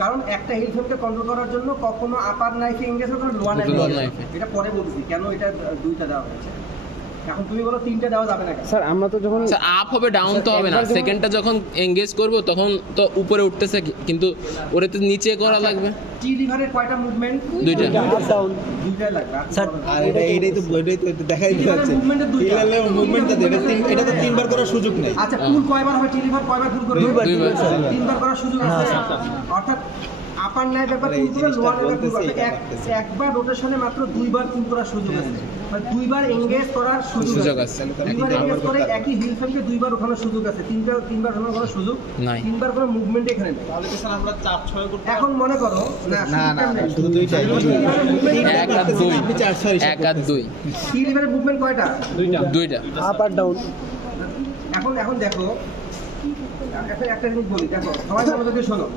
কারণ একটা হিল ফ্রেমকে কন্ট্রোল করার জন্য কখনো আপার নাইফে এঙ্গেজ হবে, লোয়ার Lower নাইফে। knife-এ। এটা পরে বলছি কেন এটা দুইটা দেওয়া হয়েছে। এখন তুমি বলো তিনটা দেওয়া যাবে না কেন? স্যার আমরা তো যখন স্যার আপ হবে, ডাউন তো হবে না। সেকেন্ডটা যখন এঙ্গেজ করব তখন তো উপরে উঠতেছে, কিন্তু ওরে তো নিচে করা লাগবে। টি লিভারের কয়টা মুভমেন্ট? দুইটা। আপ ডাউন দুইটাই লাগবে। স্যার, আর এটাই তো দেখাই যাচ্ছে। movement-এর দুইটা। হিলালে মুভমেন্টটা এটা তো তিনবার করার সুযোগ নেই। আচ্ছা পুল কয়বার হবে? টি লিভার কয়বার পুল করবে? দুইবার, দুইবার। তিনবার করার সুযোগ আছে। অর্থাৎ আপার নাইফ একবার এই পুল করবে, জিনিসটা লোয়ার নাইফ পুল বলতেছি, করবে। এটা লাগতেছে। একবার রোটেশনে মাত্র দুইবার পুল করার সুযোগ আছে, মানে দুইবার এঙ্গেজ করার সুযোগ সুযোগ আছে। আছে। দুইবার এঙ্গেজ করে একই হিল ফ্রেমকে দুইবার ওঠানোর সুযোগ আছে, তিনবার ওঠানোর কোনো সুযোগ নাই। তিনবার কোনো মুভমেন্ট এখানে নেই। তাহলে কি স্যার আমরা 4-6 করতে? এখন মনে করো না না না, শুধু দুইটাই। এক আর দুই, আপনি 4-6 হিসাব এক আর দুই, টি লিভারের মুভমেন্ট কয়টা? দুইটা। আপ আর ডাউন এখন দেখো, একটা জিনিস বলি, দেখো সবাই মনোযোগ দিয়ে শোনো।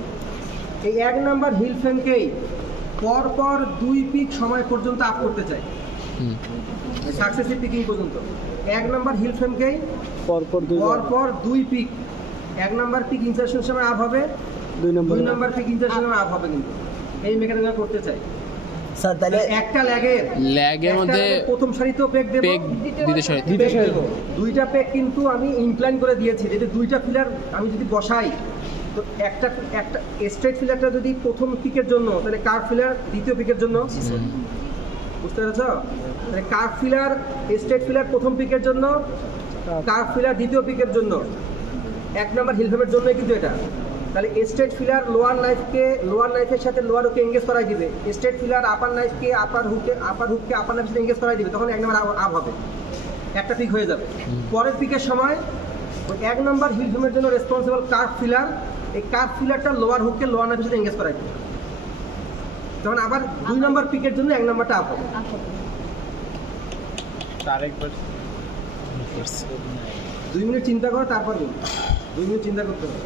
এই এক নাম্বার হিল ফ্রেমকেই পর পর 2 পিক সময় পর্যন্ত আপ করতে চাই, হুম। সাকসেসিভ পিকিং পর্যন্ত। এক নাম্বার হিল ফ্রেমকেই পরপর দুই পর পর 2 পিক, এক নাম্বার পিক ইনসার্শন সময় আপ হবে, দুই নম্বর 2 নাম্বার পিক ইনসার্শন সময় আপ হবে, কিন্তু এই মেকানিজম করতে চাই। স্যার তাহলে একটা ল্যাগের মধ্যে প্রথম সারিতেও পেক দেব, পেগ দিতে সহায়তা। পেগ দেবো। দুইটা পেগ কিন্তু আমি ইনক্লাইন করে দিয়েছি, যদি দুইটা ফিলার আমি যদি বসাই, তো একটা স্ট্রেট ফিলারটা যদি প্রথম পিকের জন্য, তাহলে কার্ভ ফিলার দ্বিতীয় পিকের জন্য, বুঝতে পেরেছ? তাহলে কার্ভ ফিলার স্ট্রেট ফিলার প্রথম পিকের জন্য, কার্ভ ফিলার দ্বিতীয় পিকের জন্য, এক নাম্বার হিল ফ্রেমের জন্যই কিন্তু এটা। তাহলে স্ট্রেট ফিলার লোয়ার নাইফের সাথে লোয়ার হুককে এঙ্গেজ করাই দিবে, স্ট্রেট ফিলার আপার নাইফকে আপার হুককে আপার নাইফের সাথে এঙ্গেজ করাই দিবে, তখন এক নাম্বার আপ হবে, একটা পিক হয়ে যাবে। পরের পিকের সময় ওই এক নাম্বার হিল ফ্রেমের জন্য রেসপন্সিবল কার্ভ ফিলার, এই কার্ভ ফিলারটা লোয়ার হুককে লোয়ার নাইফের সাথে এঙ্গেজ করাই দিবে, তখন আবার 2 নাম্বার পিকের জন্য এক নাম্বারটা আপ হবে। আরেকবার 2 মিনিট চিন্তা করো, তারপর বলুন। 2 মিনিট চিন্তা করতে হবে।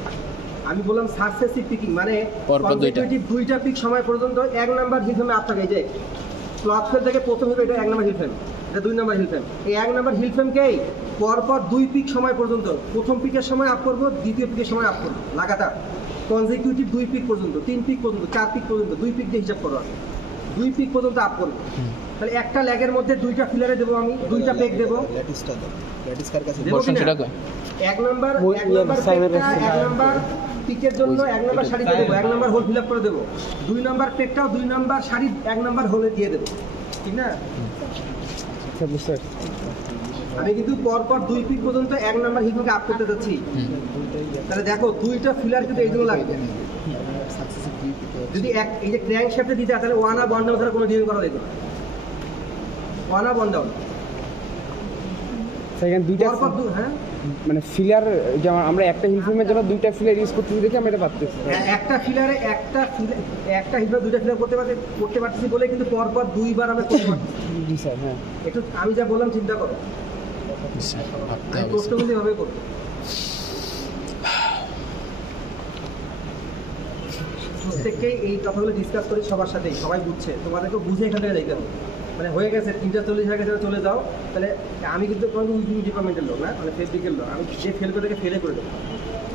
আমি বললাম সাকসেসিভ পিকিং, মানে পরপর দুইটা। দুইটা পিক সময় পর্যন্ত এক নাম্বার হিল ফ্রেমে আপ থাকে। এই যে ক্লথ ফেল থেকে প্রথম হিল, এটা এক নাম্বার হিল ফ্রেম, এটা 2 নাম্বার হিল ফ্রেম। এই এক নাম্বার হিল ফ্রেমকেই পরপর 2 পিক সময় পর্যন্ত, প্রথম পিকের সময় আপ করবো, দ্বিতীয় পিকের সময় আপ করবো, লাগাতার কনজিকিউটিভ 2 পিক পর্যন্ত, 3 পিক পর্যন্ত, 4 পিক পর্যন্ত, 2 পিক দিয়ে হিসাব করো, 2 পিক পর্যন্ত আপ করবো। তাহলে একটা ল্যাগের মধ্যে 2টা ফিলারে দেবো, আমি 2টা পেক দেবো, ল্যাটিসটা দাও। ল্যাটিস কার কাছে? দেবো বর্ষণ কিনা? সেটা কই? এক নাম্বার সাইবার পেকটা, এক নাম্বার পিকের জন্য এক নাম্বার শাড়িতে দেবো, এক নাম্বার হোল ফিল আপ করে দেবো। 2 নাম্বার পেকটাও 2 নাম্বার শাড়ি এক নাম্বার হোলে দিয়ে দেবো, ঠিক না? আচ্ছা বুঝতে পারছি। আমি কিন্তু পরপর 2 পিক পর্যন্ত এক নাম্বার হিলকে আপ করতে যাচ্ছি। তাহলে দেখো 2টা ফিলার কিন্তু এই জন্য লাগবে। যদি এই যে ক্র্যাঙ্ক শ্যাফটে দিতে হয়, তাহলে 1 আপ 1 ডাউন ছাড়া কোনো ডিজাইন করা যেত না। 1 আপ 1 ডাউন সেখানে দুইটা পরপর হ্যাঁ, মানে ফিলার, যেমন আমরা একটা হিল ফ্রেমের জন্য দুইটা ফিলার ইউজ করতে দেখে আমি এটা পাচ্ছি। একটা ফিলারে একটা হিলফ্রেম 2টা ফিলার করতে পারতেছি বলে কিন্তু পরপর 2বার আমরা করতে পারছি। জি স্যার, হ্যাঁ। একটু আমি যা বললাম চিন্তা করো, ভাবতে আমি হবে। প্রশ্নগুলি এভাবে করবো। প্রত্যেককেই এই কথাগুলো ডিসকাস করি সবার সাথেই, সবাই বুঝছে, তোমাদেরকে বুঝে এখান থেকে যাইতে হবে। মানে হয়ে গেছে 3:40 হয়ে গেছে, চলে যাও। তাহলে আমি কিন্তু কোনো উইপিং ডিপার্টমেন্টের লোক না, মানে ফেব্রিকের লোক। আমি যে ফেল করে তাকে ফেলে করে দেবো,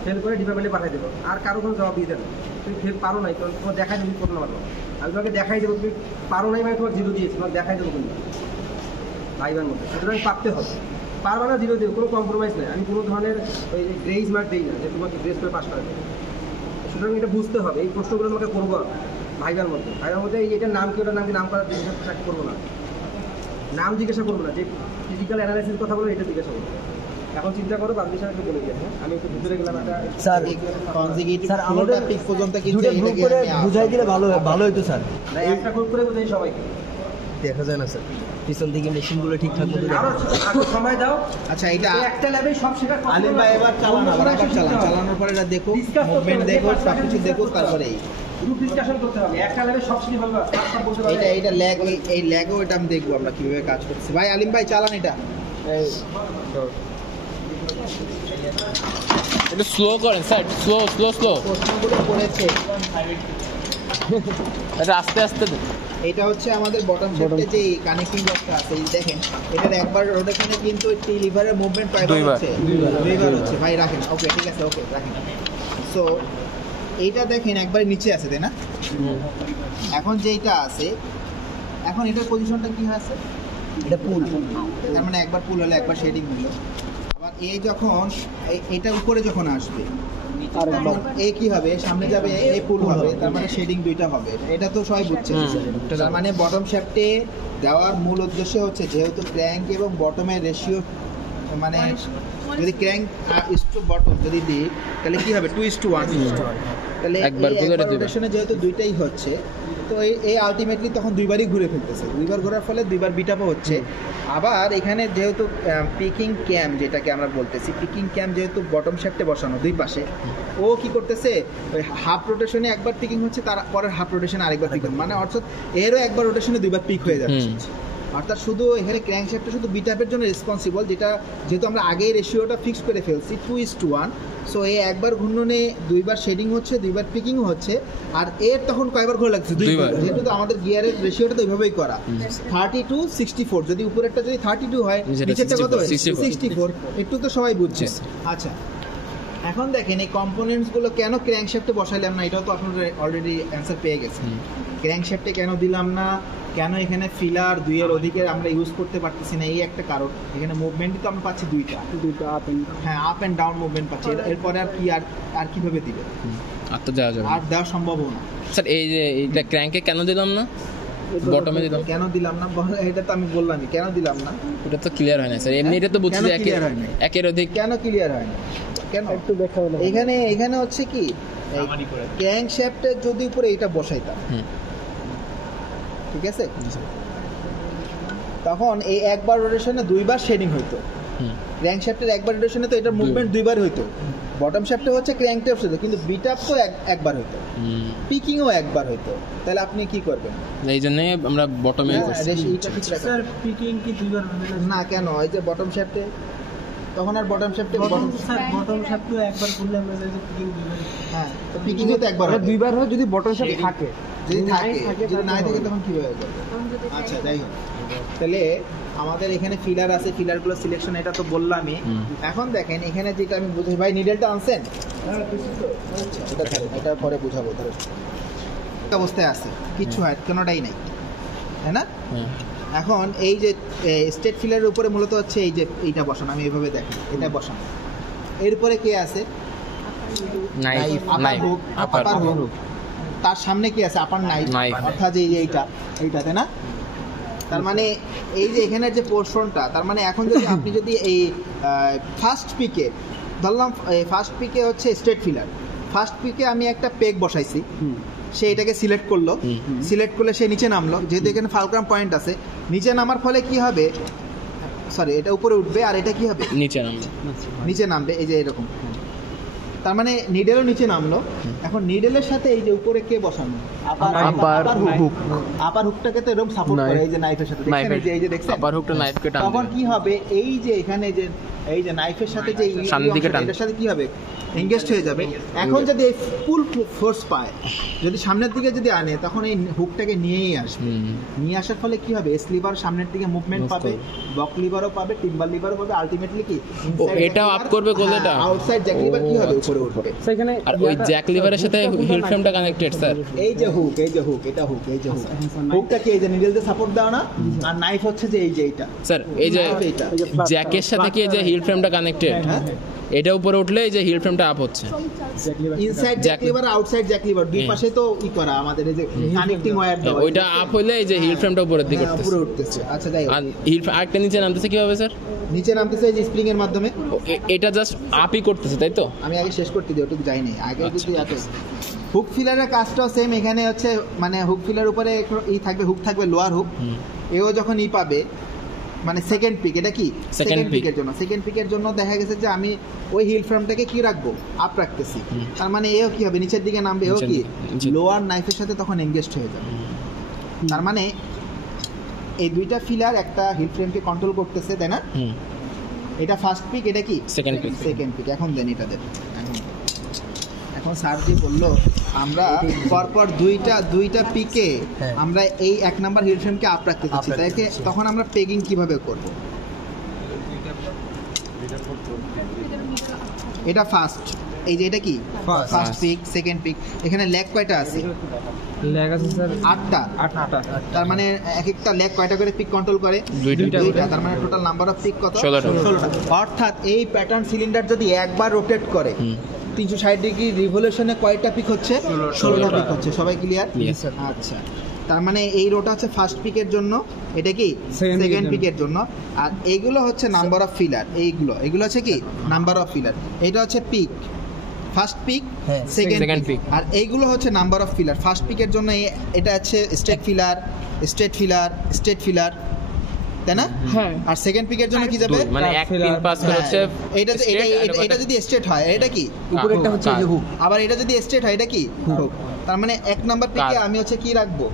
ফেল করে ডিপার্টমেন্টে পাঠিয়ে দেবো, আর কারো কোনো জবাব দিয়ে দেবো। তুমি ফেল পারো নাই, তোমার দেখাই দেবো করতে পারবো, আমি তোমাকে দেখাই দেবো। তুমি পারো নাই মানে তোমার 0 দিয়েছি, তোমাকে দেখাই দেবো কিন্তু ভাইবার মধ্যে। সুতরাং পারতে হবে, পারবা না 0 দেবো, কোনো কম্প্রোমাইজ নেই। আমি কোনো ধরনের ওই গ্রেস মার্ক দিই না যে তোমাকে গ্রেস করে পাস করা দেবো। সুতরাং এটা বুঝতে হবে, এই প্রশ্নগুলো আমাকে করবো ভাইবার মধ্যে। ভাইবার মধ্যে এই এটার নাম কি, ওটার নাম কি, নাম করার জিজ্ঞাসা করবো না, নাম জিজ্ঞাসা করবো না, যে ফিজিক্যাল অ্যানালাইসিস কথা বলে এটা জিজ্ঞাসা করবো। এখন চিন্তা করো, বাদ বিষয় একটু বলে দিয়ে, হ্যাঁ আমি একটু ভিতরে গেলাম। একটা স্যার কনজিকিউটিভ স্যার পুরোটা আমাদের পিক পর্যন্ত কি দুটো গ্রুপ করে বুঝাই দিলে ভালো হতো স্যার। না, একটা গ্রুপ করে বোঝাই সবাইকে। দেখা যায় না স্যার, পিছন থেকে মেশিনগুলো ঠিকঠাক মতো দেখা আরো আরো সময় দাও। আচ্ছা এটা এই একটা ল্যাবে সব শেখা আলিম ভাই এবার চালান, আবার চালানোর পরে এটা দেখো, মুভমেন্ট দেখো, সবকিছু দেখো, তারপরে গ্রুপ ডিসকাশন করতে হবে। একটা ল্যাবে সব শিখে ফেলবা, সব বলতে পারবে। এটা ল্যাগ, এই ল্যাগও এটা আমি দেখবো আমরা কিভাবে কাজ করছে। ভাই আলিম ভাই চালান এটা। একটু স্লো করেন স্যার, স্লো স্লো স্লো, প্রশ্নগুলো করেছে। এটা আস্তে আস্তে দেন। এটা হচ্ছে আমাদের বটম শেফটে যে কানেক্টিং বক্সটা আছে, এই দেখেন এটার একবার রোটেশনে কিন্তু টি লিভারের মুভমেন্ট কয়বার হচ্ছে? দুইবার হচ্ছে। ভাই রাখেন, ওকে ঠিক আছে, ওকে রাখেন। সো এইটা দেখেন একবার নিচে আছে, তাই না? এখন যেইটা আছে, এখন এটার পজিশনটা কি আছে? এটা পুল, তার মানে একবার পুল হলে একবার শেডিং হলো। আবার এই যখন এটা উপরে যখন আসবে, এই কি হবে? সামনে যাবে, এই পুল হবে, তার মানে শেডিং দুইটা হবে। এটা তো সবাই বুঝছে। তার মানে বটম শ্যাফটে দেওয়ার মূল উদ্দেশ্য হচ্ছে, যেহেতু ক্র্যাঙ্ক এবং বটমের রেশিও, মানে যদি ক্র্যাঙ্ক ইস টু বটম যদি দিই, তাহলে কি হবে? 2:1। তাহলে একবার রোটেশনে যেহেতু দুইটাই হচ্ছে, তো এই আলটিমেটলি তখন দুইবারই ঘুরে ফেলতেছে। দুইবার ঘোরার ফলে দুইবার বিটাপও হচ্ছে। আবার এখানে যেহেতু পিকিং ক্যাম, যেটাকে আমরা বলতেছি, পিকিং ক্যাম যেহেতু বটম শ্যাফটে বসানো দুই পাশে, ও কি করতেছে? ওই হাফ রোটেশনে একবার পিকিং হচ্ছে, তার পরের হাফ রোটেশনে আরেকবার পিকিং, মানে অর্থাৎ এরও একবার রোটেশনে দুইবার পিক হয়ে যাচ্ছে। অর্থাৎ শুধু এখানে ক্র্যাঙ্ক শ্যাফটটা শুধু বিটাপের জন্য রেসপন্সিবল, যেটা যেহেতু আমরা আগেই রেশিওটা ফিক্স করে ফেলছি 2:1। সো এই একবার ঘূর্ণনে দুইবার শেডিং হচ্ছে, দুইবার পিকিংও হচ্ছে। আর এর তখন কয়বার ঘোরা লাগছে? দুইবার। যেহেতু তো আমাদের গিয়ারের রেশিওটা তো ওইভাবেই করা, 30:64। যদি উপরেরটা যদি 32 হয়, নিচেরটা কত হয়? 64। একটু তো সবাই বুঝছে। আচ্ছা, এখন দেখেন এই কম্পোনেন্টসগুলো কেন ক্র্যাঙ্কশ্যাফটে বসাইলাম না, এটাও তো আপনারা অলরেডি অ্যান্সার পেয়ে গেছেন। ক্র্যাঙ্কশ্যাফটে কেন দিলাম না, কেন এখানে ফিলার দুইয়ের অধিকের আমরা ইউজ করতে পারতেছি না, এই একটা কারণ। এখানে মুভমেন্টই তো আমরা পাচ্ছি দুইটা আপ এন্ড, হ্যাঁ আপ এন্ড ডাউন মুভমেন্ট পাচ্ছি। এরপরে আর কি আর কিভাবে দিবে? আর তো যাওয়া যাবে আর দেওয়া সম্ভবও না। স্যার এই যে এইটা ক্র্যাঙ্কে কেন দিলাম না, বটমে দিলাম কেন দিলাম না? এটা তো আমি বললামই কেন দিলাম না। এটা তো ক্লিয়ার হয় না স্যার, এমনি এটা তো বুঝছি যে একের অধিক। কেন ক্লিয়ার হয় না? কেন একটু দেখা হলো। এখানে হচ্ছে কি, ক্র্যাঙ্ক শ্যাফটের যদি উপরে এটা বসাইতাম, ঠিক আছে, তখন এই একবার রোটেশনে দুইবার শেডিং হইতো। ক্র্যাঙ্ক শ্যাফটের একবার রোটেশনে তো এটার মুভমেন্ট দুইবার হইতো। বটম শ্যাফটে হচ্ছে ক্র্যাঙ্ক টেপ হইতো, কিন্তু বিটআপ তো একবার হইতো, পিকিংও একবার হইতো। তাহলে আপনি কি করবেন? এই জন্যই আমরা বটমে স্যার পিকিং কি দুইবার না কেন? এই যে বটম শ্যাফটে তখন আর বটম শ্যাফটে বটম শ্যাফটে একবার করলে আমরা যে পিকিং দুইবার, হ্যাঁ তো পিকিংও তো একবার হয়, দুইবার হয় যদি বটম শ্যাফট থাকে। যদি না থাকে তখন কি হয়ে যাবে? আচ্ছা যাই হোক, তাহলে আমাদের এখানে ফিলার আছে, ফিলারগুলো সিলেকশন এটা তো বললামই। এখন দেখেন এখানে যেটা আমি বুঝাই, ভাই নিডেলটা আনছেন? আচ্ছা এটা পরে বুঝাবো। ধরো অবস্থায় আছে, কিচ্ছু হয় কোনোটাই নাই, তাই না? এখন এই যে স্টেট ফিলারের উপরে মূলত হচ্ছে এই যে এইটা বসানো, আমি এইভাবে দেখি এটা বসানো। এরপরে কে আছে? আপার হুক। তার সামনে কি আছে? আপার নাইফ, অর্থাৎ এইটা তাই না? তার মানে এই যে এখানের যে পোর্শনটা, তার মানে এখন যদি আপনি যদি এই ফার্স্ট পিকে ধরলাম, ফার্স্ট পিকে হচ্ছে স্ট্রেট ফিলার, ফার্স্ট পিকে আমি একটা পেগ বসাইছি, সে এটাকে সিলেক্ট করলো, সিলেক্ট করলে সে নিচে নামলো। যেহেতু এখানে ফালক্রাম পয়েন্ট আছে, নিচে নামার ফলে কি হবে? সরি, এটা উপরে উঠবে আর এটা কি হবে? নিচে নামবে। এই যে এরকম, তার মানে নিডেলও নিচে নামলো। এখন নিডেলের সাথে এই যে উপরে কে বসানো? আপার হুকটাকে তো এরকম সাপোর্ট করে, এই যে নাইফের সাথে দেখছেন, এই যে দেখছেন আপার হুকটা নাইফকে টানবে। তখন কি হবে? এই যে এখানে যে এই যে নাইফের সাথে যে সামনের দিকে টানবে, এটার সাথে কি হবে? এনগেজড হয়ে যাবে। এখন যদি এই ফুল ফোর্স পায়, যদি সামনের দিকে যদি আনে, তখন এই হুকটাকে নিয়েই আসবে। নিয়ে আসার ফলে কি হবে? এস লিভার সামনের দিকে মুভমেন্ট পাবে, বক লিভারও পাবে, টিম্বার লিভারও পাবে। আলটিমেটলি কি এটাও আপ করবে কোলেটা, আউটসাইড জ্যাক লিভার কি হবে? উপরে উঠবে। সেখানে আর ওই জ্যাক লিভারের সাথে হিল ফ্রেমটা কানেক্টেড স্যার। এই যে হুক, এই যে হুক, এটা হুক, এই যে হুক, হুকটা কি এই যে নিডেল দিয়ে সাপোর্ট দাও না? আর নাইফ হচ্ছে যে এই যে এইটা স্যার, এই যে জ্যাকের সাথে কি এই যে হিল ফ্রেমটা কানেক্টেড, এটা উপরে উঠলে এই যে হিল ফ্রেমটা আপ হচ্ছে। Inside Jack liver, outside Jack liver, দুই পাশে তো করা আমাদের এই যে কানেক্টিং ওয়্যার দেওয়া, ওইটা আপ হইলে এই যে হিল ফ্রেমটা উপরের দিকে উঠতেছে, উপরে উঠতেছে। আচ্ছা যাই হোক, আর হিল আরেকটা নিচে নামতেছে কিভাবে স্যার? নিচে নামতেছে এই যে স্প্রিং এর মাধ্যমে। এটা জাস্ট আপই করতেছে, তাই তো? আমি আগে শেষ করতে দিই, ওটুকু যাই নাই আগে। যদি আছে হুক ফিলারের কাজটাও সেম। এখানে হচ্ছে মানে হুক ফিলার উপরে ই থাকবে, হুক থাকবে লোয়ার হুক, এও যখন ই পাবে মানে সেকেন্ড পিক, এটা কি Second সেকেন্ড pick। পিকের জন্য, সেকেন্ড পিকের জন্য দেখা গেছে যে আমি ওই হিল ফ্রেমটাকে কি রাখবো, আপ রাখতেছি, তার মানে এও কি হবে নিচের দিকে নামবে, এও কি নিচের- লোয়ার নাইফের সাথে তখন এনগেজড হয়ে যাবে। তার মানে এই দুইটা ফিলার একটা হিল ফ্রেমকে কন্ট্রোল করতেছে, তাই না? হুম এটা ফার্স্ট পিক, এটা কি Second pick। Second pick. এখন দেন এটা দেন। এখন স্যার জি বললো আমরা পরপর দুইটা পিকে হ্যাঁ। আমরা এই এক নাম্বার হিল ফ্রেমকে আপ রাখতে চাচ্ছি, Up রাখতে তাই চাচ্ছি। তখন আমরা পেগিং কিভাবে করব? এটা ফার্স্ট, এই যে এটা কি ফার্স্ট পিক, সেকেন্ড পিক, এখানে লেগ কয়টা আছে? লেগ আছে স্যার 8টা। 8টা। তার মানে এক একটা লেগ কয়টা করে পিক কন্ট্রোল করে? দুইটা। তার মানে টোটাল নাম্বার অফ পিক কত? 16টা। অর্থাৎ এই প্যাটার্ন সিলিন্ডার যদি একবার রোটেট করে 360 ডিগ্রি রিভলিউশনে কয়টা পিক হচ্ছে? 16টা পিক হচ্ছে। সবাই ক্লিয়ার? আচ্ছা, তার মানে এই রোটা হচ্ছে ফার্স্ট পিকের জন্য, এটা কি Second সেকেন্ড pick এর পিকের জন্য, আর এইগুলো হচ্ছে নাম্বার অফ ফিলার, এগুলো হচ্ছে কি নাম্বার অফ ফিলার। এটা হচ্ছে পিক, ফার্স্ট পিক, হ্যাঁ, সেকেন্ড second পিক, pick। আর এইগুলো হচ্ছে নাম্বার অফ ফিলার। ফার্স্ট পিকের জন্য এটা হচ্ছে straight filler, straight filler, straight filler, তাই না? হ্যাঁ। আর সেকেন্ড পিকের জন্য কি যাবে? মানে এক পিন পাস করে হচ্ছে এটা এটা যদি স্ট্রেট হয় এটা কি উপরেরটা হচ্ছে এই যে হুক। আবার এটা যদি স্ট্রেট হয় এটা কি হুক। তার মানে এক নাম্বার পিকে কার। আমি হচ্ছে কি রাখবো?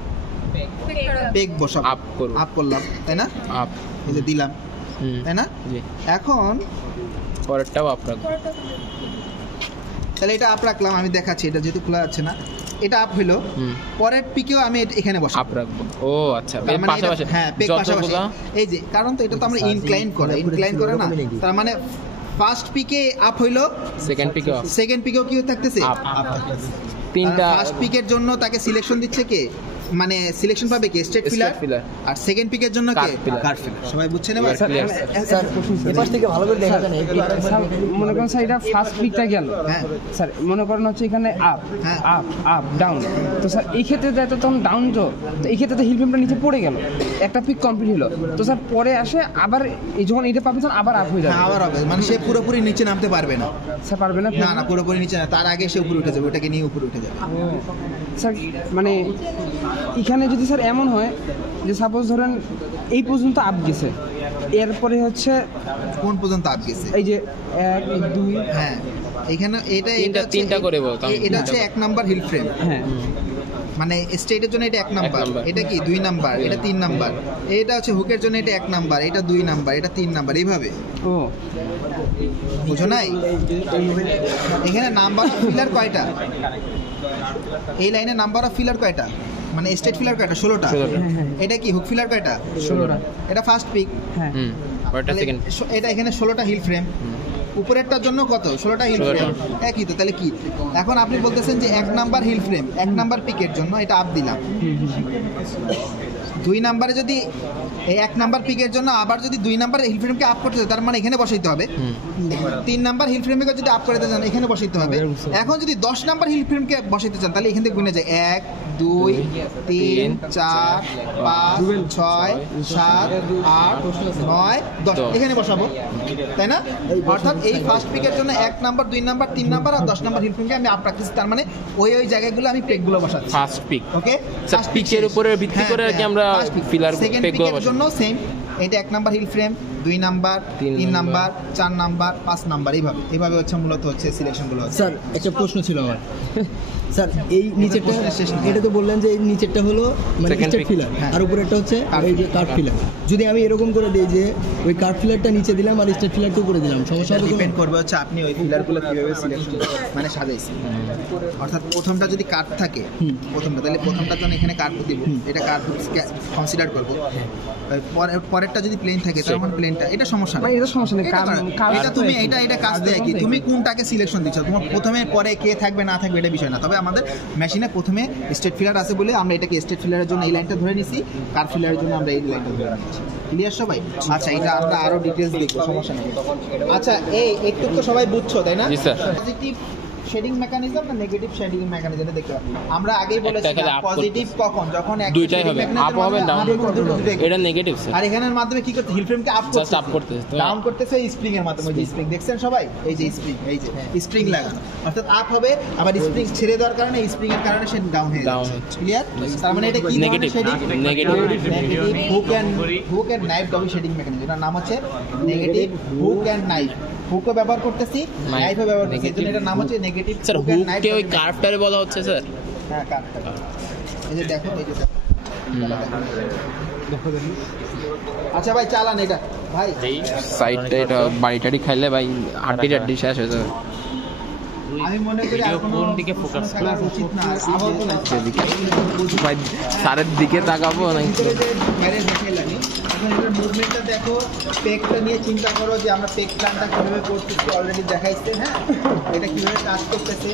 পেগ বসাবো, Up করবো। আপ করলাম, তাই না? আপ এই যে দিলাম, তাই না? জি এখন পরেরটাও আপ রাখবো। তাহলে এটা আপ রাখলাম, আমি দেখাচ্ছি, এটা যেহেতু খোলা যাচ্ছে না, এটা আপ হইলো, পরের পিকেও আমি এখানে বসাবো। আপ রাখবো। ও আচ্ছা, তার মানে পাশাপাশি এটা- হ্যাঁ, পেগ পাশাপাশি। এই যে কারণ তো এটা তো আমরা ইনক্লাইন করে না, তার মানে ফার্স্ট পিকে আপ হইলো, সেকেন্ড পিকে আপ। সেকেন্ড পিকেও কি থাকতেছে? আপ। তিনটা ফার্স্ট পিকের জন্য তাকে সিলেকশন দিচ্ছে কে, মানে সিলেকশন পাবে কে? Straight feeler. ফিলার। আর সেকেন্ড পিকের জন্য কে? Curve feeler. Curve feeler. সবাই বুঝছেন এবার? Clear, স্যার এপাশ থেকে ভালো করে দেখা যায় না, একটু আরেকবার স্যার মনে করেন স্যার এটা ফার্স্ট পিকটা গেল, হ্যাঁ। স্যার মনে করেন হচ্ছে এখানে আপ হ্যাঁ। আপ আপ ডাউন, তো স্যার এই ক্ষেত্রে তো এটা তখন ডাউন, তো এই ক্ষেত্রে তো হিল ফ্রেমটা নিচে পড়ে গেল, একটা পিক কমপ্লিট হলো, তো স্যার পরে আসে আবার এই যখন এটা পাবে তখন আবার আপ হয়ে যাবে। হ্যাঁ, আবার হবে, মানে সে পুরোপুরি নিচে নামতে পারবে না। স্যার পারবে না? না না, পুরোপুরি নিচে না, তার আগে সে উপরে উঠে যাবে, ওটাকে নিয়ে উপরে উঠে যাবে। স্যার মানে এখানে যদি স্যার এমন হয় যে সাপোজ ধরেন এই পর্যন্ত আপ গেছে, এরপরে হচ্ছে কোন পর্যন্ত আপ গেছে? এই যে 1 2, হ্যাঁ, এখানে এটা হচ্ছে- তিনটা করে বল, কারণ এটা হচ্ছে এক নাম্বার হিল ফ্রেম, হ্যাঁ মানে স্ট্রেটের জন্য এটা এক নাম্বার, নাম্বার। এটা কি 2 নাম্বার, এটা 3 নাম্বার, এটা হচ্ছে হুকের জন্য এটা 1 নাম্বার, এটা 2 নাম্বার, এটা 3 নাম্বার, এইভাবে। ও বুঝো নাই? এখানে নাম্বার অফ ফিলার কয়টা? এই লাইনে নাম্বার অফ ফিলার কয়টা? মানে স্ট্রেট ফিলার কয়টা? 16টা। এটা কি হুক ফিলার কয়টা? 16টা। এটা ফার্স্ট পিক, হ্যাঁ পরেরটা সেকেন্ড। এটা এখানে 16টা হিল ফ্রেম, উপরেরটার জন্য কত? 16টা হিল 16টা। ফ্রেম, একই তো। তাহলে কি এখন আপনি বলতেছেন যে এক নাম্বার হিল ফ্রেম, এক নাম্বার পিকের জন্য এটা আপ দিলাম, 2 নাম্বারে যদি এই এক নাম্বার পিকের জন্য আবার যদি 2 নাম্বার হিল ফ্রেমকে আপ করতে চাই, তার মানে এখানে বসাইতে হবে। 3 নাম্বার হিল ফ্রেমকে যদি আপ করতে চান এখানে বসাইতে হবে। এখন যদি 10 নাম্বার হিল ফ্রেমকে বসাইতে চান তাহলে এখান থেকে গুনে যায় 1 2 3 4 5 6 7 8 9 10, এখানে বসাবো, তাই না? অর্থাৎ এই ফার্স্ট পিকের জন্য 1 নাম্বার 2 নাম্বার 3 নাম্বার আর 10 নাম্বার হিল ফ্রেমকে আমি আপ রাখতেছি, তার মানে ওই জায়গাগুলো আমি পেগগুলো বসাচ্ছি। First pick. ওকে, স্যার, পিচের উপরে ভিত্তি করে আর কি আমরা ফিলার সেকেন্ড পেগগুলো পিকের জন্য সেম, এটা 1 number heald frame, 2 number, 3 number, 4 number, 5 number, এইভাবে হচ্ছে মূলত হচ্ছে সিলেকশনগুলো হচ্ছে। স্যার একটা প্রশ্ন ছিল আমার, স্যার এই নিচেরটা, প্রশ্নের শেষ নেই। এটা তো বললেন যে এই নিচেরটা হলো মানে Second স্টেপ pick। ফিলার, হ্যাঁ। আর উপরেরটা হচ্ছে এই যে কার্ভ ফিলার। যদি আমি এরকম করে দিই যে ওই কার্ভ ফিলারটা নিচে দিলাম আর স্টেপ ফিলারটা উপরে দিলাম, সমস্যা হবে তো? ডিপেন্ড করবে হচ্ছে আপনি ওই ফিলারগুলো কিভাবে সিলেকশন মানে সাজাইছেন। অর্থাৎ প্রথমটা যদি কার্ভ থাকে, প্রথমটা, তাহলে প্রথমটার জন্য এখানে কার্ভ দিব, এটা কার্ভ কনসিডার করব। পরেরটা যদি প্লেন থাকে তার মানে প্লেনটা, এটা সমস্যা মানে নেই। এটা সমস্যা নেই, এটা তুমি এটা কাজ দেয় কি, তুমি কোনটাকে সিলেকশন দিচ্ছ, তোমার প্রথমে পরে কে থাকবে না থাকবে এটা বিষয় না। তবে আমাদের মেশিনে প্রথমে স্ট্রেট ফিলার আছে বলে আমরা এটাকে স্ট্রেট ফিলারের জন্য এই লাইনটা ধরে নিছি, কার্ভ ফিলারের জন্য আমরা এই লাইনটা ধরে নিচ্ছি। ক্লিয়ার সবাই? আচ্ছা, এটা আমরা আরো ডিটেইলস দেখব, সমস্যা নেই। আচ্ছা, এই একটু তো সবাই বুঝছো তাই না? জি স্যার। পজিটিভ শেডিং মেকানিজম না নেগেটিভ শেডিং মেকানিজম এটা দেখতে হবে। আমরা আগেই একটা বলেছিলাম খালি up পজিটিভ কখন, যখন একটা দুইটাই shading হবে, mechanism আপ হবে, ডাউন মাধ্যমে এটা নেগেটিভ স্যার। আর এখানের মাধ্যমে কি করতে, হিল ফ্রেমকে আপ Just up করতেছে। ডাউন করতেছে এই স্প্রিং এর মাধ্যমে। ওই যে স্প্রিং দেখছেন সবাই, এই যে স্প্রিং, এই যে স্প্রিং লাগানো, অর্থাৎ আপ হবে, আবার স্প্রিং ছেড়ে দেওয়ার কারণে স্প্রিং এর কারণে সে ডাউন হয়ে Down যাচ্ছে। হচ্ছে। ক্লিয়ার? তার মানে এটা কি Negative, negative। Hook and knife double shedding mechanism, এটার নাম হচ্ছে নেগেটিভ হুক এন্ড নাইফ। হুকও ব্যবহার করতেছি, নাইফও ব্যবহার করতেছি, এজন্য এটার নাম হচ্ছে negative sir hook and knife. হুককে ওই কার্ভটারে বলা হচ্ছে স্যার। হ্যাঁ, কাটটা। এই যে দেখো, এই যে দেখো। আচ্ছা ভাই চালান এটা ভাই। সাইডটা এটা বাড়িটারি খাইলে ভাই হাড্ডি টাড্ডি শেষ হয়ে যাবে। আমি মনে করি আর কোন দিকে ফোকাস করা উচিত না, আবার ভাই স্যারের দিকে তাকাবো নাকি? ভিতরে যে বাইরে দেখাইলাম, এখন এটার মুভমেন্টটা দেখো, পেকটা নিয়ে চিন্তা করো যে আমরা পেক প্ল্যানটা কিভাবে করতেছি, অলরেডি দেখাইছে। হ্যাঁ, এটা কিভাবে কাজ করতেছে,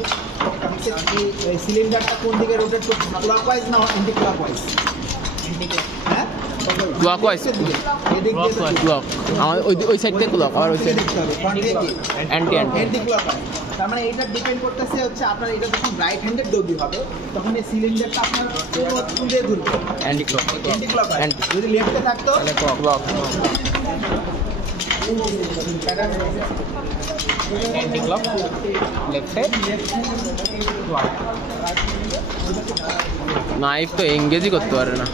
এই সিলিন্ডারটা কোন দিকে রোটেট করছে, ক্লকওয়াইজ না অ্যান্টি ক্লকওয়াইজ? হ্যাঁ, Clockwise। এদিক দিয়ে তো ক্লক আমার ওই সাইড থেকে ক্লক, আর ওই সাইড দেখতে হবে, front দিয়ে কি? Anti anti clockwise. তার মানে এটা ডিপেন্ড করতেছে হচ্ছে আপনার এটা যখন রাইট হ্যান্ডেড দৌড়ি হবে, তখন এই সিলিন্ডারটা আপনার কোন দিয়ে ঘুরবে? Anti clock. Anti clockwise. Anti- যদি লেফটে থাকতো ক্লক অ্যান্টি ক্লক লেফটে নাইফ তো এঙ্গেজই করতে পারে না।